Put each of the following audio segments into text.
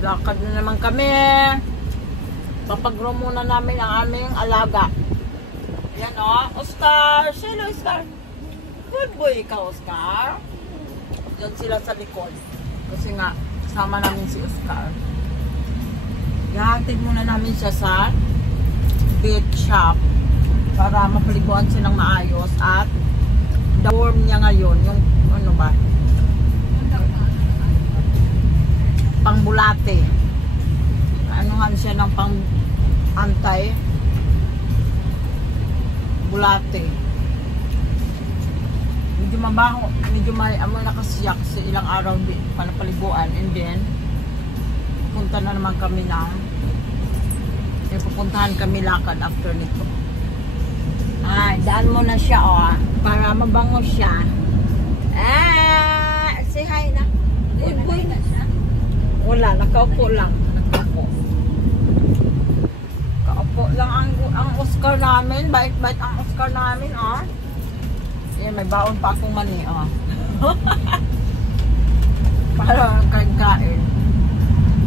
Lakad na naman kami. Papag-groom muna namin ang aming alaga. Yan o, Oscar. Hello, Oscar. Good boy ka, Oscar. Diyan sila sa likod. Kasi nga, kasama namin si Oscar. Ihatid muna namin siya sa pet shop para mapaliguan silang maayos at dorm niya ngayon, yung ano ba? Pangbulate. Anuhan siya ng pang antay bulate. Medyo mabaho, medyo may amoy nakasiyak sa ilang araw din panapaliguan, and then punta na naman kami ng pupuntahan kami lakad after nito. Daan mo na siya para mabango siya. Say hi na. Good boy na siya. Wala, nakaupo lang. Nakaupo lang ang Oscar namin. Bait-bait ang Oscar namin, Yan, may baon pa akong mani, para kain.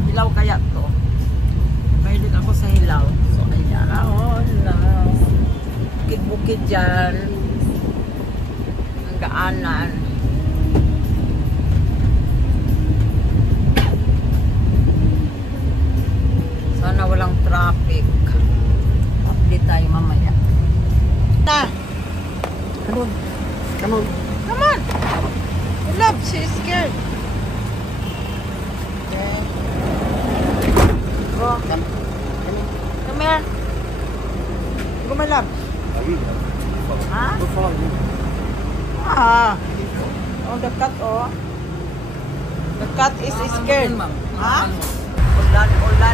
Hilaw kaya to. Mahilig ako sa hilaw. So, ayan. Bukid-bukid dyan. Ang daanan. Sana walang traffic. Update tayo mamaya. Come on. Come on. Come on. Love, she's scared. Okay. Go. Come here. Go, my love. The cat, The cat is scared. Ulan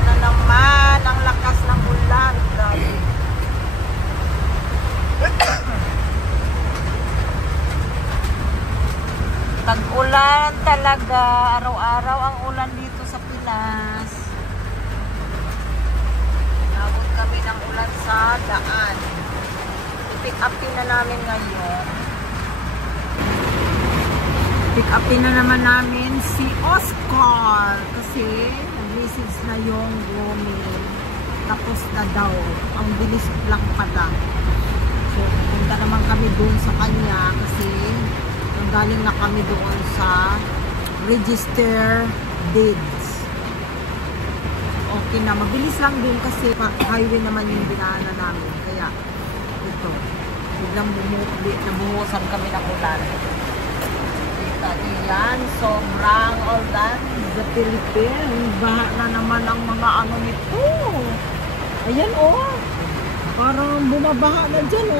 na naman. Ang lakas ng ulan. Tag-ulan talaga. Araw-araw ang ulan dito sa Pinas. Nabot kami ng ulan sa daan. I-pick upin na namin ngayon. Pick upin na naman namin si Oscar. Kasi nag-message na yung roaming. Tapos na daw. Ang bilis lang pala. So, punta naman kami doon sa kanya kasi galing na kami doon sa register deeds. Okay na, mabilis lang din kasi highway naman yung dinaanan namin. Kaya ito, biglang nabuhusan kami ng ulan. Kita diyan, sobrang ulan sa Philippines. Baha na naman ang mga ano nito. Ayan parang bumabaha na dyan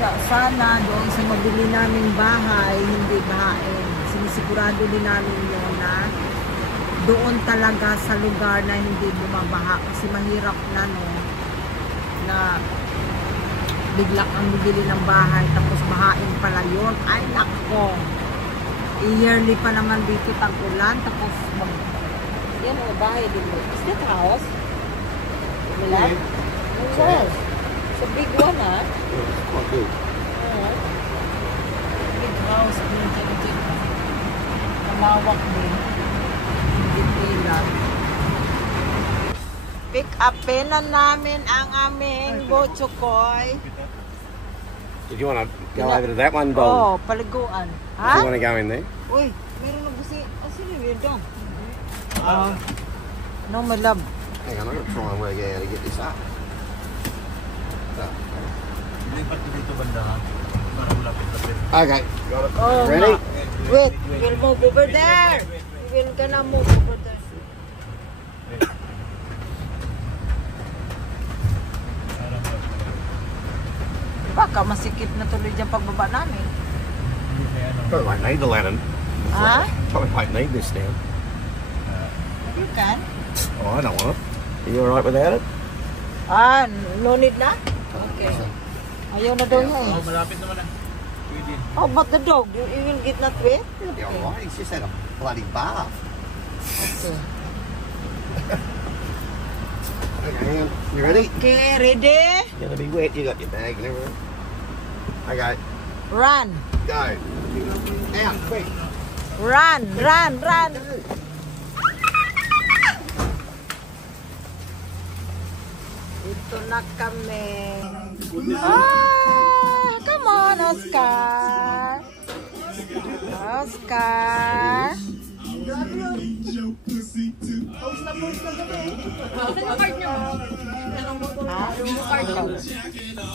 Sana doon sa mabili naming bahay, hindi bahain. Sinisigurado din namin yun na doon talaga sa lugar na hindi bumabaha. Kasi mahirap na na bigla ang bibili ng bahay tapos bahain pala yun. Ay nako, yearly pa naman dito tag-ulan tapos yan bahay din mo. Is that house? Milan? Yes. It's a big one, Quite big. Big house, big. Malawak din. Hindi pilar. Pick upin na namin ang aming Botchokoy. Did you want to go over to that one, Dom? Paliguan. Do you want to go in there? Uy, meron na busi. Sino yun, Dom? No, my love. Hang on, I've got to try and work out how to get this up. Okay, got it. Ready? Wait, we'll move over there. We're gonna move over there. Baka masikip na tuloy dyan pagbaba namin. Probably won't need the ladder. Probably won't need this now. You can. Oh, I don't want it. Are you alright without it? No need na? Okay. Ayaw na daw niya malapit naman na. But the dog, you will get not wet? Yeah, alright. He's just had a bloody bath. Okay. Okay, hang on. You ready? Okay, ready? You're gonna be wet. You got your bag and everything. Okay. Run. Go. Out, quick. Run, run, run. Ito na kami. Ah, come on, Oscar. Oscar.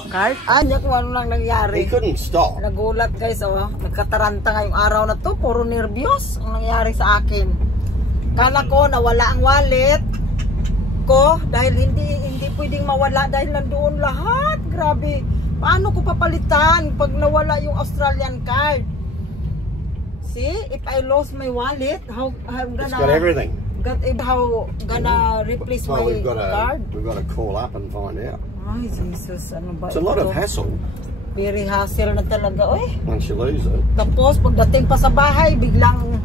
Card? Anya kung ano lang nangyari. He couldn't stop. Nagulat guys, oh. Nagkataranta ngayong araw na to. Puro nervyos ang nangyari sa akin. Kala ko nawala ang wallet ko dahil hindi pwedeng mawala dahil nandoon lahat. Grabe. Paano ko papalitan pag nawala yung Australian card? See, if I lost my wallet, how I'm gonna... It's got everything. How gonna replace Well, my card? we've got to call up and find out. Ay, Jesus, ano ba It's a lot of hassle Very hassle na talaga, oy. once you lose it. Tapos, pagdating pa sa bahay, biglang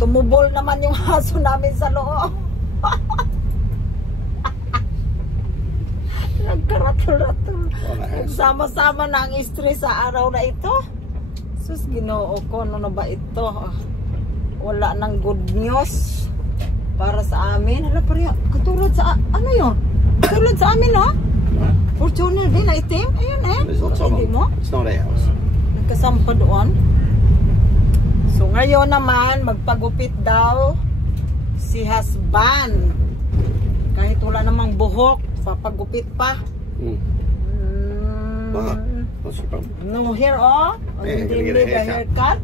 tumubol naman yung aso namin sa loob. Nagkaratul-ratul. Sama-sama na ang stress sa araw na ito. Sus, Ginoo ko, ano na ba ito? Wala nang good news para sa amin. Hala, pare, katulad sa, ano yun? Katulad sa amin, no? Fortuner din, na itim. Ayun, eh. There's lots of Hindi them. mo? It's not ours. Nagkasampa doon. So, ngayon naman, magpagupit daw si husband. Kahit wala namang buhok, papagupit pa. What's your problem? No hair, oh. Yeah, Hindi gonna get a need a haircut.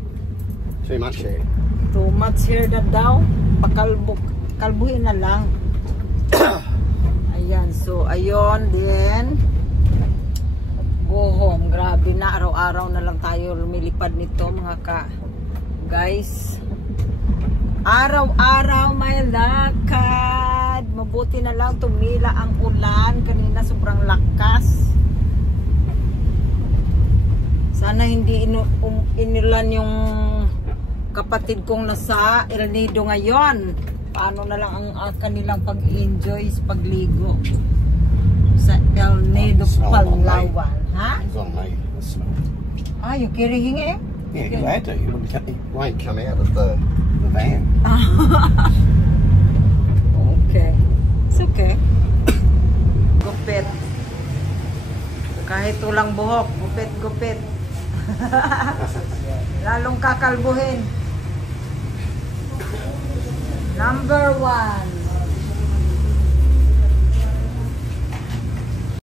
Too much hair. Too much hair na daw. Kalbuhin na lang. Ayan, so ayun din. Go home. Grabe na, araw-araw na lang tayo lumilipad nito mga guys. Araw-araw may lakad. Mabuti na lang tumila ang ulan. Kanina sobrang lakas. Sana hindi inilan yung kapatid kong nasa El Nido ngayon. Paano na lang ang kanilang pag-enjoy sa pagligo sa El Nido, Palawan. Ha? It's on me. The smell. Ah, you carrying it? Yeah, you had to. You won't come out of the van. Okay. It's okay. Gupit. Kahit walang buhok, gupit-gupit. Lalong kakalbuhin. Number 1.